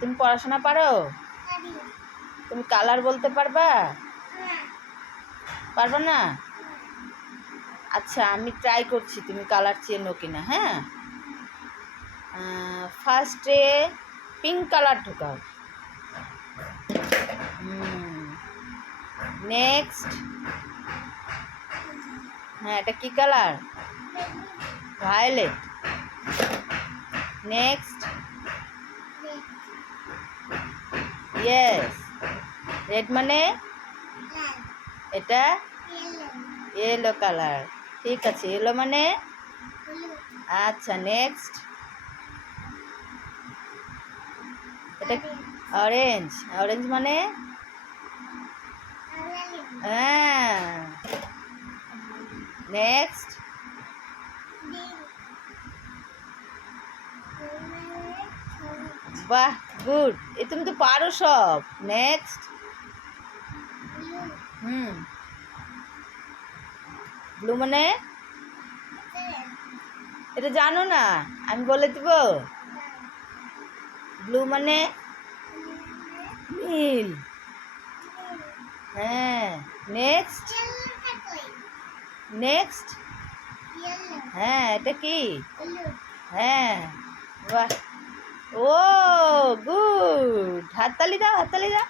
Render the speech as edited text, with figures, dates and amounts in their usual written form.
তুমি পড়াশোনা পারো? তুমি কালার বলতে পারবা? পারবা না? আচ্ছা, আমি ট্রাই করছি তুমি কালার চেনো কিনা। হ্যাঁ, ফার্স্টে পিঙ্ক কালার ঢোকাও। নেক্সট, হ্যাঁ, এটা কি colour? Violet. Next, yes, red মানে এটা ইয়েলো কালার। ঠিক আছে, ইয়েলো মানে আচ্ছা। নেক্সট, এটা অরেঞ্জ। অরেঞ্জ মানে হ্যাঁ। নেক্সট, বাহ, গুড, এ তুমি তো পারো সব। নেক্সট, ব্লু মানে এটা জানো না, আমি বলে দিব। ব্লু মানে নীল। হ্যাঁ। নেক্সট, নেক্সট, হ্যাঁ, এটা কি? হ্যাঁ, বাহ, ও গুড, হাততালি দাও, হাততালি দাও।